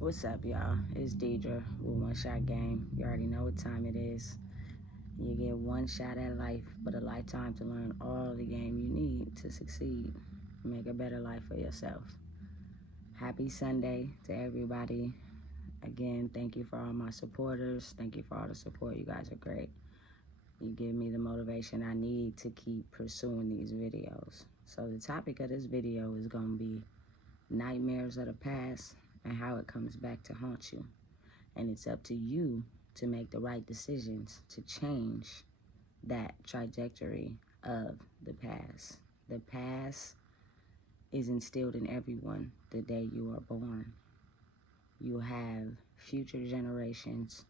What's up, y'all? It's Deidre with One Shot Game. You already know what time it is. You get one shot at life, but a lifetime to learn all the game you need to succeed. Make a better life for yourself. Happy Sunday to everybody. Again, thank you for all my supporters. Thank you for all the support. You guys are great. You give me the motivation I need to keep pursuing these videos. So the topic of this video is going to be nightmares of the past and how it comes back to haunt you. And it's up to you to make the right decisions to change that trajectory of the past. The past is instilled in everyone the day you are born. You have future generations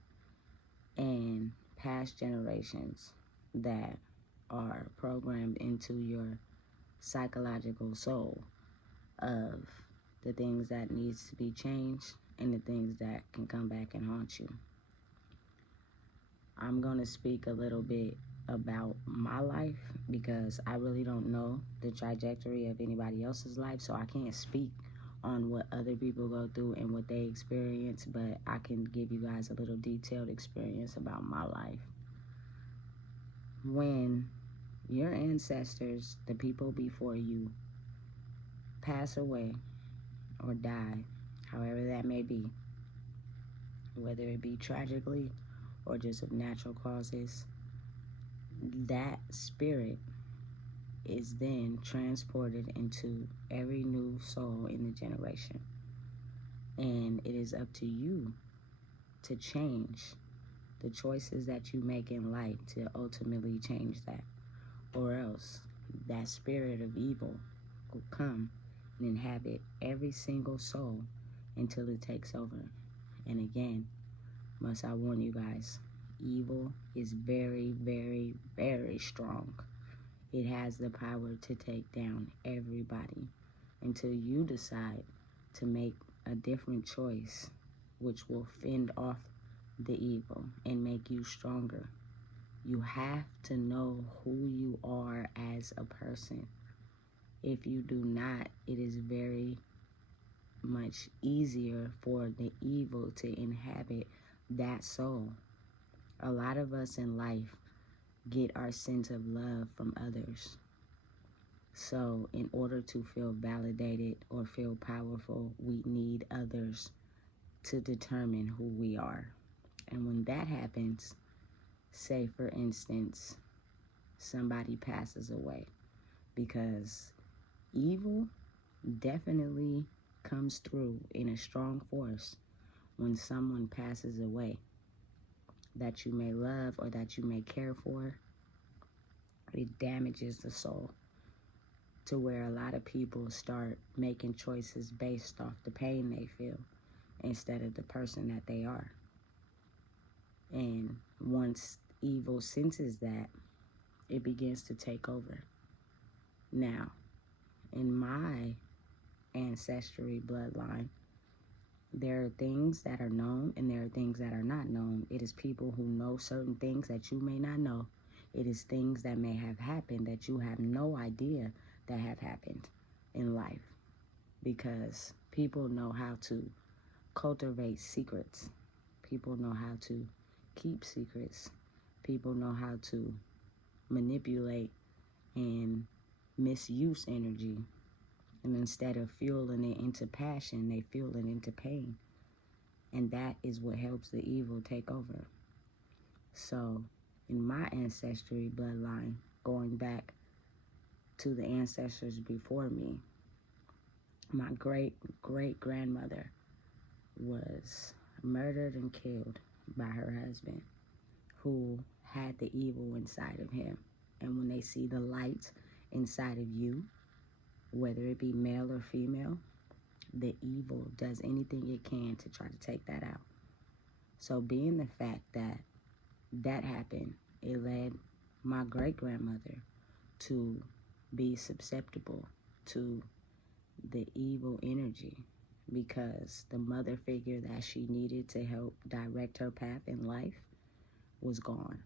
and past generations that are programmed into your psychological soul of the things that needs to be changed and the things that can come back and haunt you. I'm going to speak a little bit about my life because I really don't know the trajectory of anybody else's life, so I can't speak on what other people go through and what they experience, but I can give you guys a little detailed experience about my life. When your ancestors, the people before you, pass away or die, however that may be, whether it be tragically or just of natural causes, that spirit is then transported into every new soul in the generation. And it is up to you to change the choices that you make in life to ultimately change that. Or else that spirit of evil will come and inhabit every single soul until it takes over. And again, must I warn you guys, evil is very, very, very strong. It has the power to take down everybody until you decide to make a different choice, which will fend off the evil and make you stronger. You have to know who you are as a person. If you do not, it is very much easier for the evil to inhabit that soul. A lot of us in life get our sense of love from others. So in order to feel validated or feel powerful, we need others to determine who we are. And when that happens, say for instance, somebody passes away, because evil definitely comes through in a strong force when someone passes away that you may love or that you may care for. It damages the soul to where a lot of people start making choices based off the pain they feel instead of the person that they are. And once evil senses that, it begins to take over. Now, in my ancestry bloodline, there are things that are known and there are things that are not known. It is people who know certain things that you may not know. It is things that may have happened that you have no idea that have happened in life, because people know how to cultivate secrets. People know how to keep secrets. People know how to manipulate and misuse energy. And instead of fueling it into passion, they fuel it into pain. And that is what helps the evil take over. So in my ancestry bloodline, going back to the ancestors before me, my great-great-grandmother was murdered and killed by her husband, who had the evil inside of him. And when they see the light inside of you, whether it be male or female, the evil does anything it can to try to take that out. So being the fact that that happened, it led my great-grandmother to be susceptible to the evil energy, because the mother figure that she needed to help direct her path in life was gone.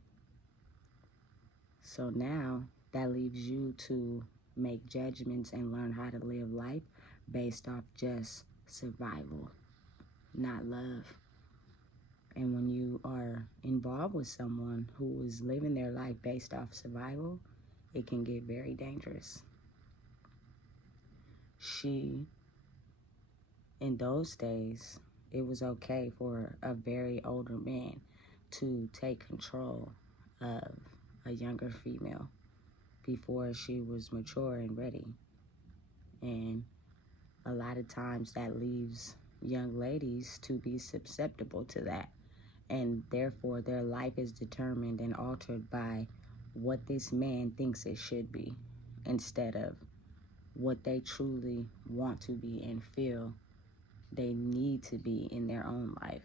So now that leaves you to make judgments and learn how to live life based off just survival. not love. And when you are involved with someone who is living their life based off survival, it can get very dangerous. In those days, it was okay for a very older man to take control of a younger female before she was mature and ready. And a lot of times that leaves young ladies to be susceptible to that. And therefore, their life is determined and altered by what this man thinks it should be instead of what they truly want to be and feel they need to be in their own life.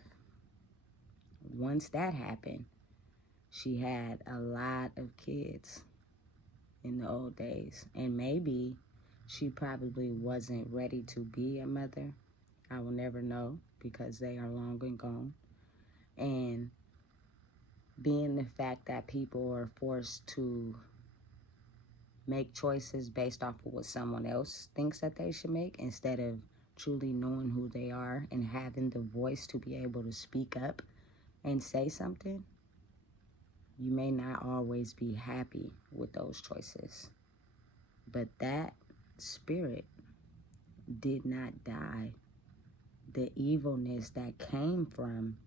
Once that happened, she had a lot of kids in the old days. And maybe she probably wasn't ready to be a mother. I will never know because they are long and gone. And being the fact that people are forced to make choices based off of what someone else thinks that they should make instead of truly knowing who they are and having the voice to be able to speak up and say something, you may not always be happy with those choices. But that spirit did not die. The evilness that came from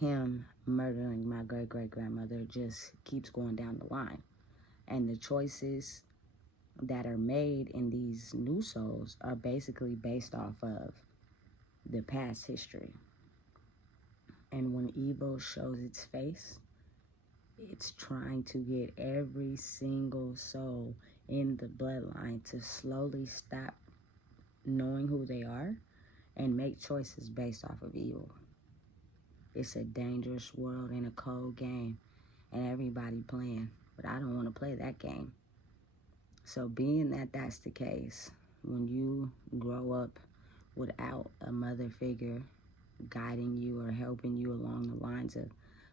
him murdering my great-great-grandmother just keeps going down the line. And the choices that are made in these new souls are basically based off of the past history. And when evil shows its face, it's trying to get every single soul in the bloodline to slowly stop knowing who they are and make choices based off of evil. It's a dangerous world and a cold game, and everybody playing, but I don't want to play that game. So being that that's the case, when you grow up without a mother figure guiding you or helping you along the lines of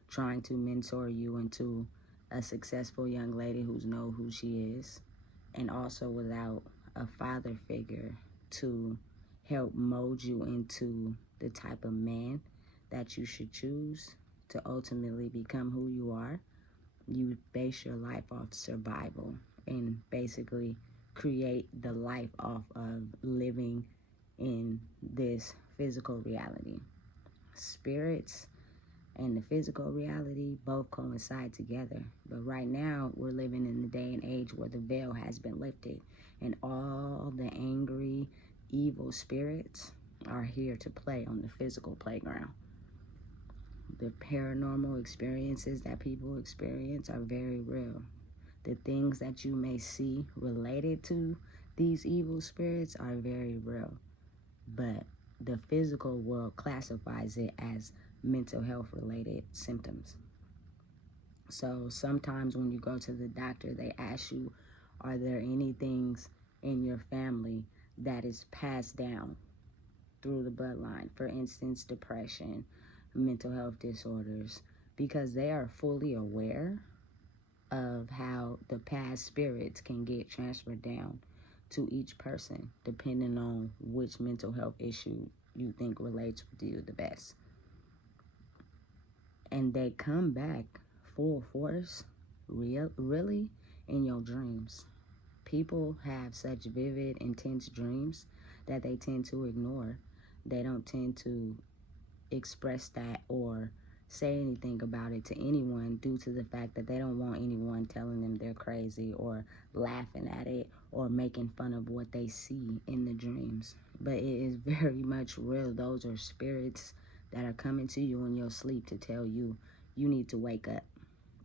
trying to mentor you into a successful young lady who knows who she is, and also without a father figure to help mold you into the type of man that you should choose to ultimately become who you are, you base your life off survival and basically create the life off of living in this physical reality. Spirits and the physical reality both coincide together. But right now, we're living in the day and age where the veil has been lifted, and all the angry, evil spirits are here to play on the physical playground. The paranormal experiences that people experience are very real. The things that you may see related to these evil spirits are very real. But the physical world classifies it as mental health related symptoms. So sometimes when you go to the doctor, they ask you, are there any things in your family that is passed down through the bloodline? For instance, depression, mental health disorders, because they are fully aware of how the past spirits can get transferred down to each person, depending on which mental health issue you think relates with you the best. And they come back full force, really, in your dreams. People have such vivid, intense dreams that they tend to ignore. They don't tend to express that or say anything about it to anyone due to the fact that they don't want anyone telling them they're crazy or laughing at it or making fun of what they see in the dreams. But it is very much real. Those are spirits that are coming to you in your sleep to tell you you need to wake up.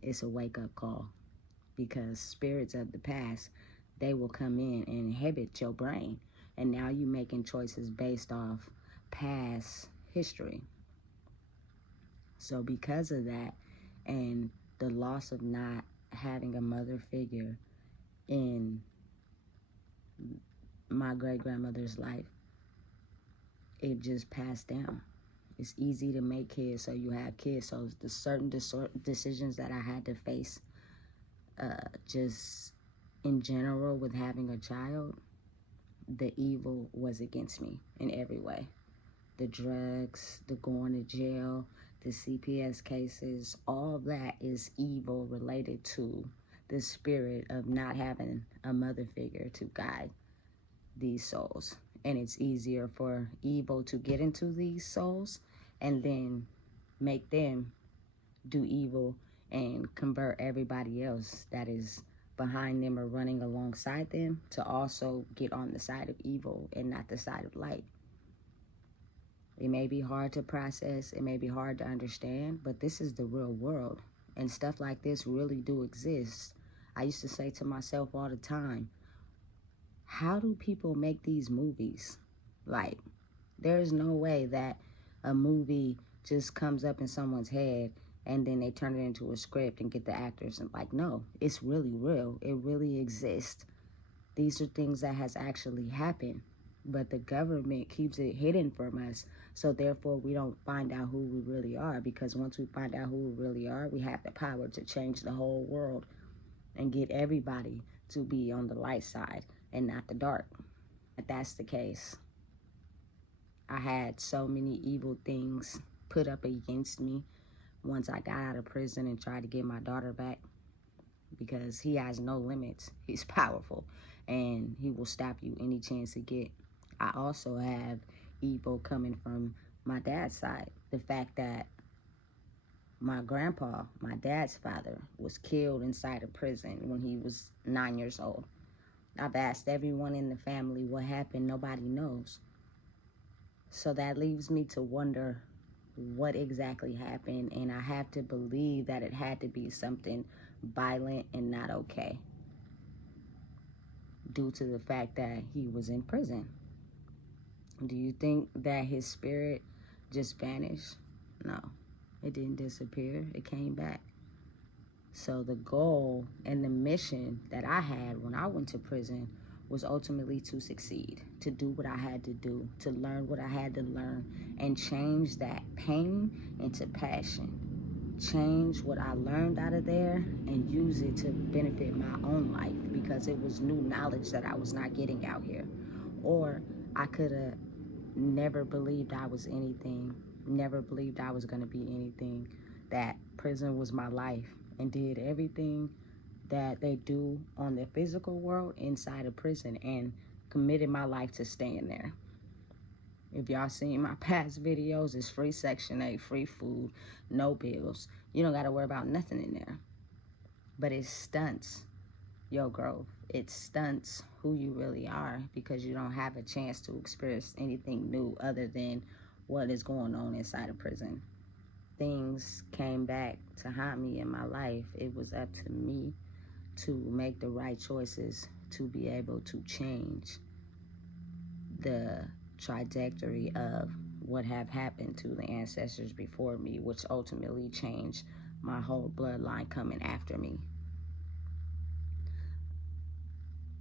It's a wake-up call, because spirits of the past, they will come in and inhibit your brain, and now you're making choices based off past history. So because of that, and the loss of not having a mother figure in my great-grandmother's life, it just passed down. It's easy to make kids, so you have kids. So the certain decisions that I had to face, just in general with having a child, the evil was against me in every way. the drugs, the going to jail, the CPS cases, all that is evil related to the spirit of not having a mother figure to guide these souls. And it's easier for evil to get into these souls and then make them do evil and convert everybody else that is behind them or running alongside them to also get on the side of evil and not the side of light. It may be hard to process, it may be hard to understand, but this is the real world. And stuff like this really do exist. I used to say to myself all the time, how do people make these movies? Like, there's no way that a movie just comes up in someone's head and then they turn it into a script and get the actors. And like, no, it's really real. It really exists. These are things that has actually happened, but the government keeps it hidden from us. So therefore, we don't find out who we really are, because once we find out who we really are, we have the power to change the whole world and get everybody to be on the light side and not the dark. If that's the case, I had so many evil things put up against me once I got out of prison and tried to get my daughter back, because he has no limits. He's powerful and he will stop you any chance he get. I also have evil coming from my dad's side. The fact that my grandpa, my dad's father, was killed inside a prison when he was 9 years old. I've asked everyone in the family what happened. Nobody knows. So that leaves me to wonder what exactly happened, and I have to believe that it had to be something violent and not okay, due to the fact that he was in prison. Do you think that his spirit just vanished? No, it didn't disappear. It came back. So the goal and the mission that I had when I went to prison was ultimately to succeed, to do what I had to do, to learn what I had to learn, and change that pain into passion. Change what I learned out of there and use it to benefit my own life, because it was new knowledge that I was not getting out here. Or I could have never believed I was anything, never believed I was going to be anything, that prison was my life, and did everything that they do on the physical world inside of prison and committed my life to staying there. If y'all seen my past videos, it's free Section 8, free food, no bills. You don't got to worry about nothing in there. But it stunts your growth. It stunts who you really are, because you don't have a chance to experience anything new other than what is going on inside of prison. Things came back to haunt me in my life. It was up to me to make the right choices to be able to change the trajectory of what have happened to the ancestors before me, which ultimately changed my whole bloodline coming after me.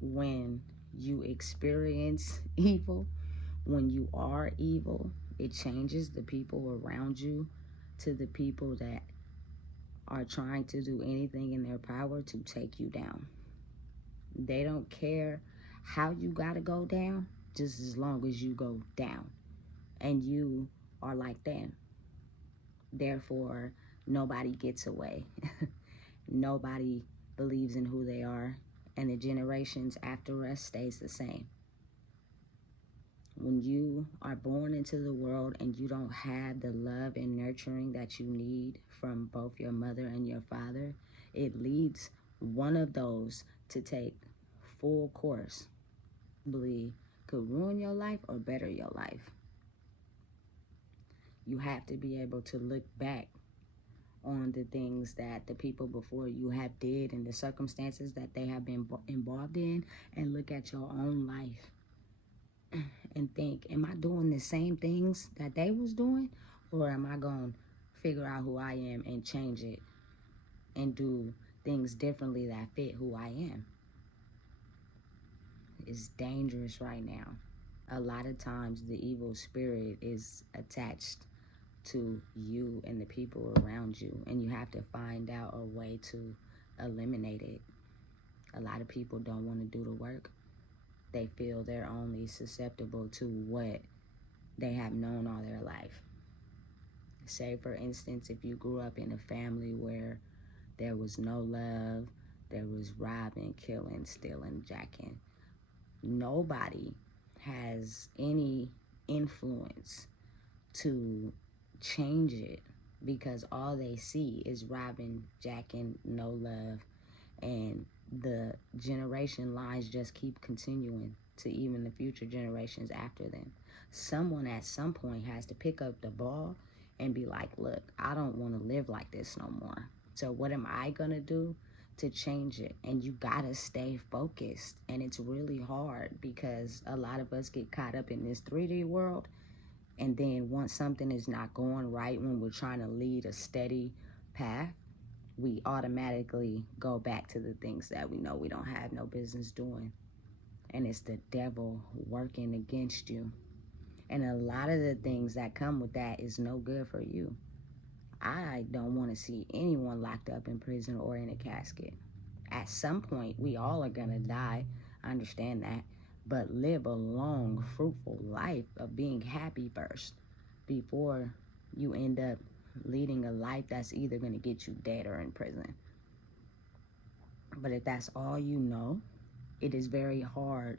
When you experience evil, when you are evil, it changes the people around you to the people that are trying to do anything in their power to take you down. They don't care how you gotta go down, just as long as you go down and you are like them. Therefore, nobody gets away. Nobody believes in who they are, and the generations after us stays the same. When you are born into the world and you don't have the love and nurturing that you need from both your mother and your father, it leads one of those to take full course. Believe could ruin your life or better your life. You have to be able to look back on the things that the people before you have did and the circumstances that they have been involved in, and look at your own life and think, am I doing the same things that they was doing, or am I going to figure out who I am and change it and do things differently that fit who I am? It's dangerous right now. A lot of times the evil spirit is attached to you and the people around you, and you have to find out a way to eliminate it. A lot of people don't want to do the work. They feel they're only susceptible to what they have known all their life. Say, for instance, if you grew up in a family where there was no love, there was robbing, killing, stealing, jacking, nobody has any influence to change it because all they see is robbing, jacking, no love, and the generation lines just keep continuing to even the future generations after them. Someone at some point has to pick up the ball and be like, look, I don't want to live like this no more. So what am I going to do to change it? And you got to stay focused. And it's really hard because a lot of us get caught up in this 3D world. And then once something is not going right, when we're trying to lead a steady path, we automatically go back to the things that we know we don't have no business doing. And it's the devil working against you. And a lot of the things that come with that is no good for you. I don't want to see anyone locked up in prison or in a casket. At some point, we all are going to die. I understand that. But live a long, fruitful life of being happy first before you end up leading a life that's either going to get you dead or in prison. But if that's all you know, it is very hard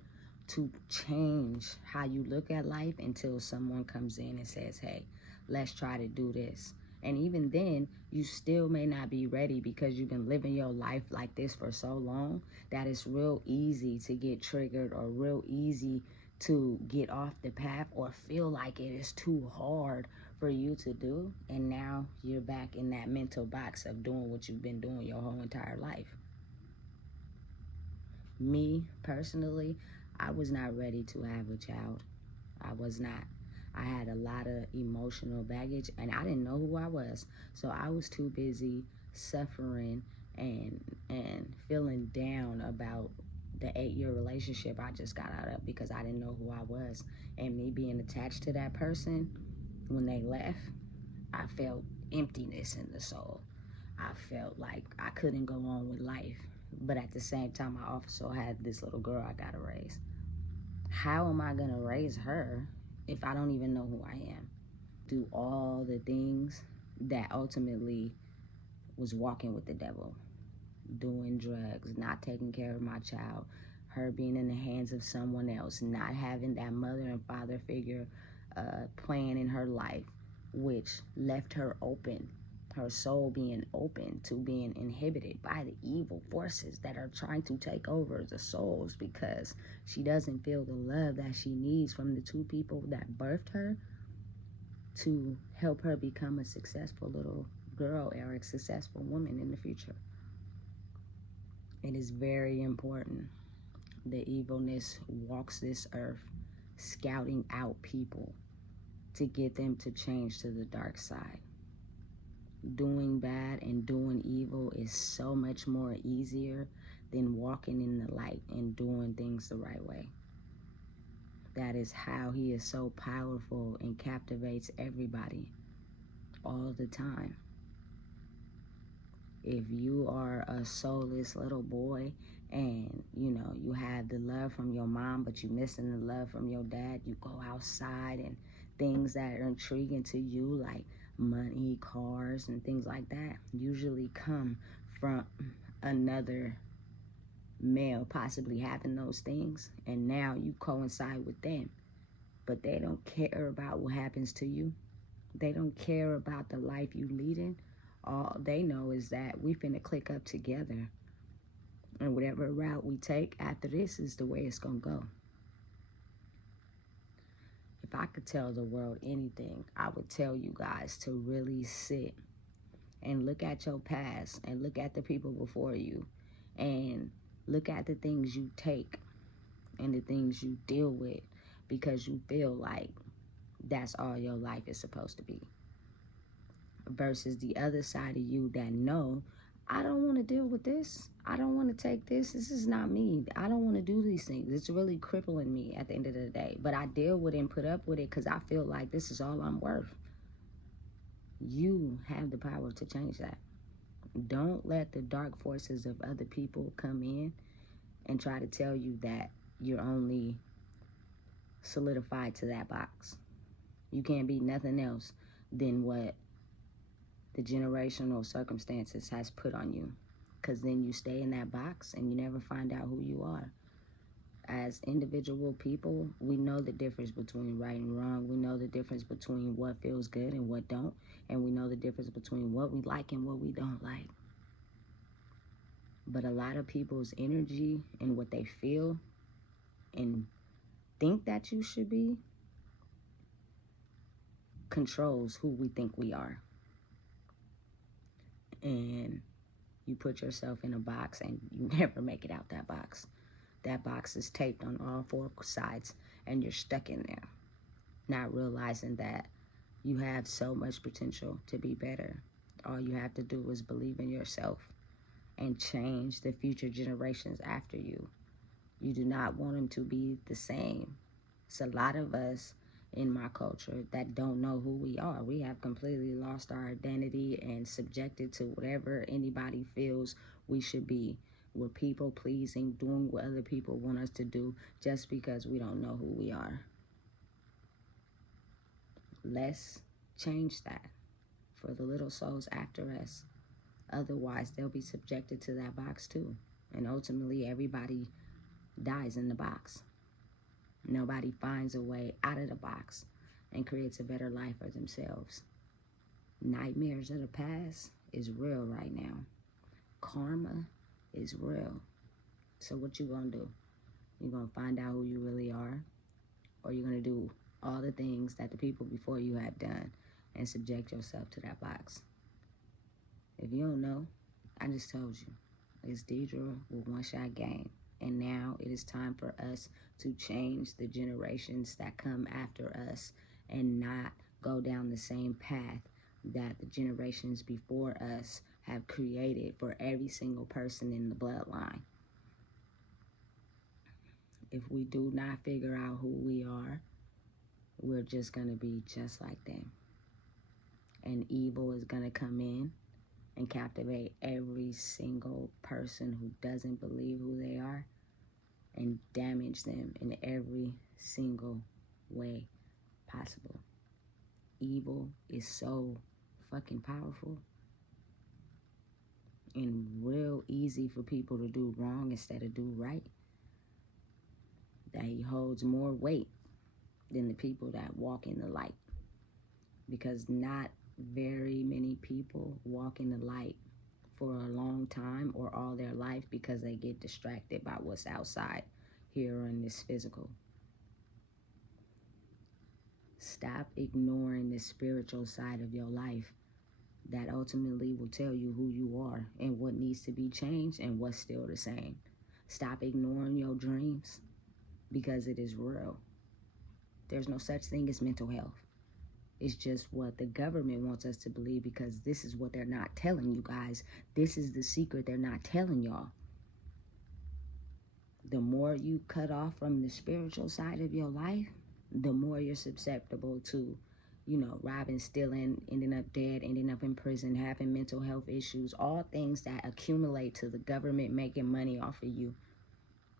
to change how you look at life until someone comes in and says, hey, let's try to do this. And even then, you still may not be ready because you've been living your life like this for so long that it's real easy to get triggered or real easy to get off the path or feel like it is too hard for you to do. And now you're back in that mental box of doing what you've been doing your whole entire life. Me, personally, I was not ready to have a child. I was not. I had a lot of emotional baggage, and I didn't know who I was. So I was too busy suffering and feeling down about the 8-year relationship I just got out of because I didn't know who I was. And me being attached to that person, when they left, I felt emptiness in the soul. I felt like I couldn't go on with life. But at the same time, I also had this little girl I gotta raise. How am I gonna raise her if I don't even know who I am? Do all the things that ultimately was walking with the devil, doing drugs, not taking care of my child, her being in the hands of someone else, not having that mother and father figure playing in her life, which left her open, her soul being open to being inhibited by the evil forces that are trying to take over the souls because she doesn't feel the love that she needs from the two people that birthed her to help her become a successful little girl or a successful woman in the future. It is very important. The evilness walks this earth, scouting out people to get them to change to the dark side. Doing bad and doing evil is so much more easier than walking in the light and doing things the right way. That is how he is so powerful and captivates everybody all the time. If you are a soulless little boy and you have the love from your mom but you missing the love from your dad, you go outside and things that are intriguing to you like money, cars, and things like that usually come from another male possibly having those things, and now you coincide with them, but they don't care about what happens to you. They don't care about the life you leading. All they know is that we finna click up together, and whatever route we take after this is the way it's gonna go. If I could tell the world anything, I would tell you guys to really sit and look at your past and look at the people before you and look at the things you take and the things you deal with because you feel like that's all your life is supposed to be, versus the other side of you that know, I don't want to deal with this. I don't want to take this. This is not me. I don't want to do these things. It's really crippling me at the end of the day. But I deal with it and put up with it because I feel like this is all I'm worth. You have the power to change that. Don't let the dark forces of other people come in and try to tell you that you're only solidified to that box. You can't be nothing else than what the generational circumstances has put on you. Because then you stay in that box and you never find out who you are. As individual people, we know the difference between right and wrong. We know the difference between what feels good and what don't. And we know the difference between what we like and what we don't like. But a lot of people's energy and what they feel and think that you should be controls who we think we are. And you put yourself in a box and you never make it out that box. That box is taped on all four sides and you're stuck in there, not realizing that you have so much potential to be better. All you have to do is believe in yourself and change the future generations after you. You do not want them to be the same. It's a lot of us in my culture that don't know who we are. We have completely lost our identity and subjected to whatever anybody feels we should be. We're people pleasing, doing what other people want us to do just because we don't know who we are. Let's change that for the little souls after us. Otherwise, they'll be subjected to that box too. And ultimately, everybody dies in the box. Nobody finds a way out of the box and creates a better life for themselves. Nightmares of the past is real right now. Karma is real. So what you gonna do? You gonna find out who you really are? Or you gonna do all the things that the people before you had done and subject yourself to that box? If you don't know, I just told you. It's Deidre with One Shot Game. And now it is time for us to change the generations that come after us and not go down the same path that the generations before us have created for every single person in the bloodline. If we do not figure out who we are, we're just going to be just like them. And evil is going to come in and captivate every single person who doesn't believe who they are and damage them in every single way possible. Evil is so fucking powerful and real easy for people to do wrong instead of do right, that he holds more weight than the people that walk in the light. Because not very many people walk in the light for a long time or all their life because they get distracted by what's outside here in this physical. Stop ignoring the spiritual side of your life that ultimately will tell you who you are and what needs to be changed and what's still the same. Stop ignoring your dreams because it is real. There's no such thing as mental health. It's just what the government wants us to believe because this is what they're not telling you guys. This is the secret they're not telling y'all. The more you cut off from the spiritual side of your life, the more you're susceptible to, robbing, stealing, ending up dead, ending up in prison, having mental health issues, all things that accumulate to the government making money off of you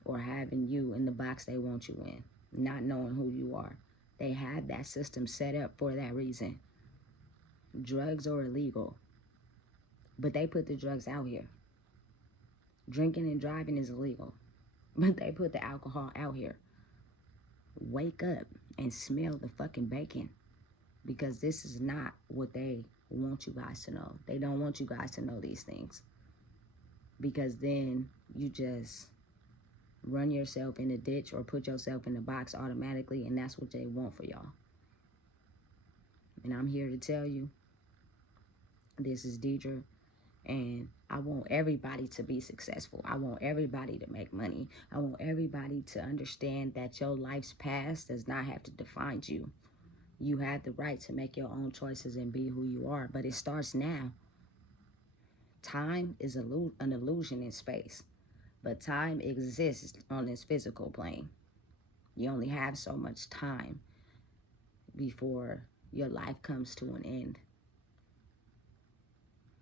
or having you in the box they want you in, not knowing who you are. They have that system set up for that reason. Drugs are illegal, but they put the drugs out here. Drinking and driving is illegal, but they put the alcohol out here. Wake up and smell the fucking bacon, because this is not what they want you guys to know. They don't want you guys to know these things, because then you just run yourself in a ditch or put yourself in a box automatically, and that's what they want for y'all. And I'm here to tell you, this is Deidre, and I want everybody to be successful. I want everybody to make money. I want everybody to understand that your life's past does not have to define you. You have the right to make your own choices and be who you are, but it starts now. Time is an illusion in space, but time exists on this physical plane. You only have so much time before your life comes to an end.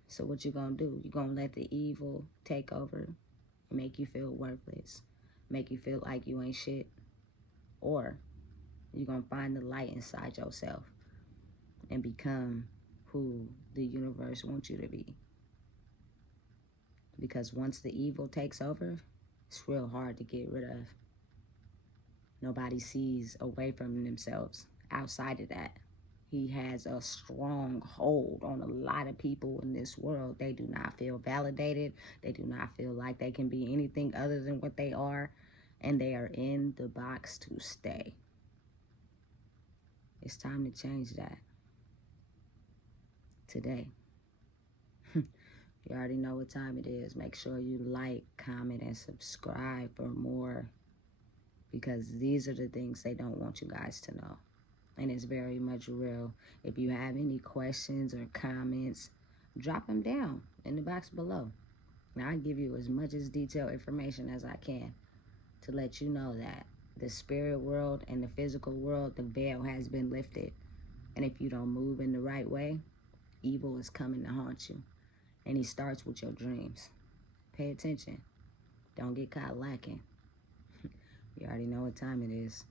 So what you gonna do? You gonna let the evil take over and make you feel worthless, make you feel like you ain't shit? Or you gonna find the light inside yourself and become who the universe wants you to be. Because once the evil takes over, it's real hard to get rid of. Nobody sees away from themselves outside of that. He has a strong hold on a lot of people in this world. They do not feel validated. They do not feel like they can be anything other than what they are. And they are in the box to stay. It's time to change that. Today. You already know what time it is. Make sure you like, comment, and subscribe for more. Because these are the things they don't want you guys to know. And it's very much real. If you have any questions or comments, drop them down in the box below. Now, I give you as much as detailed information as I can to let you know that the spirit world and the physical world, the veil has been lifted. And if you don't move in the right way, evil is coming to haunt you. And he starts with your dreams. Pay attention. Don't get caught lacking. You already know what time it is.